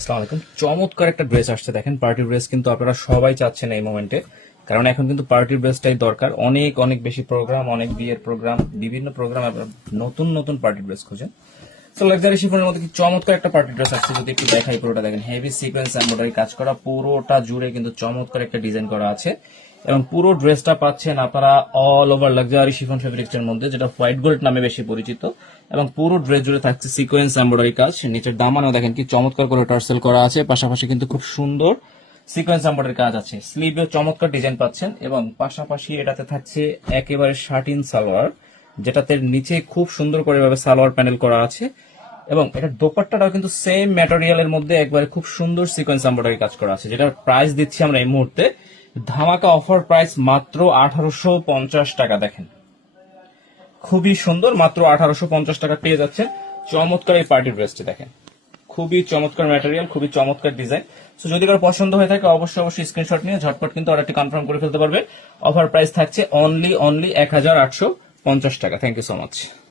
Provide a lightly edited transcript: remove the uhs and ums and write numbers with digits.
আসসালামু আলাইকুম। চমৎকার একটা ড্রেস আসছে, দেখেন পার্টি ড্রেস কিন্তু আপনারা সবাই চাচ্ছেন এই মোমেন্টে, কারণ এখন কিন্তু পার্টি ড্রেসটাই দরকার। অনেক অনেক বেশি প্রোগ্রাম, অনেক বিয়ের প্রোগ্রাম, বিভিন্ন প্রোগ্রাম, আপনারা নতুন নতুন পার্টি ড্রেস খুঁজেন। তো লাক্সারি শিফনের মধ্যে কি চমৎকার একটা পার্টি ড্রেস আসছে, যদি একটু দেখাই পুরোটা দেখেন। হেভি সিকোয়েন্স এমব্রয়ডারি কাজ করা, পুরোটা জুড়ে কিন্তু চমৎকার একটা ডিজাইন করা আছে এবং পুরো ড্রেসটা পাচ্ছেন আপনারা all over luxury chiffon fabrics এর মধ্যে, যেটা হোয়াইট গোল্ড নামে বেশি পরিচিত। এবং পুরো ড্রেস জুড়ে থাকছে সিকোয়েন্স এমব্রয়ডারি কাজ। নিচের দামানেও দেখেন কি চমৎকার করে টার্সেল করা আছে, পাশাপাশি কিন্তু খুব সুন্দর সিকোয়েন্স এমব্রয়ডারি কাজ আছে। স্লিভেও চমৎকার ডিজাইন পাচ্ছেন এবং পাশাপাশি এটাতে থাকছে একেবারে শার্টিন সালোয়ার, যেটাতে নিচে খুব সুন্দর করে ভাবে সালোয়ার প্যানেল করা আছে। এবং এটার দোপাট্টাটাও কিন্তু সেম ম্যাটেরিয়ালের মধ্যে একবারে খুব সুন্দর সিকোয়েন্স এমব্রয়ডারি কাজ করা আছে, যেটার প্রাইস দিচ্ছি আমরা এই মুহূর্তে ধামাকা অফার প্রাইস মাত্র 1850 টাকা। দেখেন খুবই সুন্দর, মাত্র 1850 টাকা পেয়ে যাচ্ছে চমৎকার এই পার্টি ড্রেসটি। দেখেন খুবই চমৎকার ম্যাটেরিয়াল, খুবই চমৎকার ডিজাইন। তো যদি কারো পছন্দ হয়ে থাকে অবশ্যই অবশ্যই স্ক্রিনশট নিয়ে ঝটপট কিন্তু অর্ডারটি কনফার্ম করে ফেলতে পারবেন। অফার প্রাইস থাকছে অনলি 1850 টাকা। Thank you so much.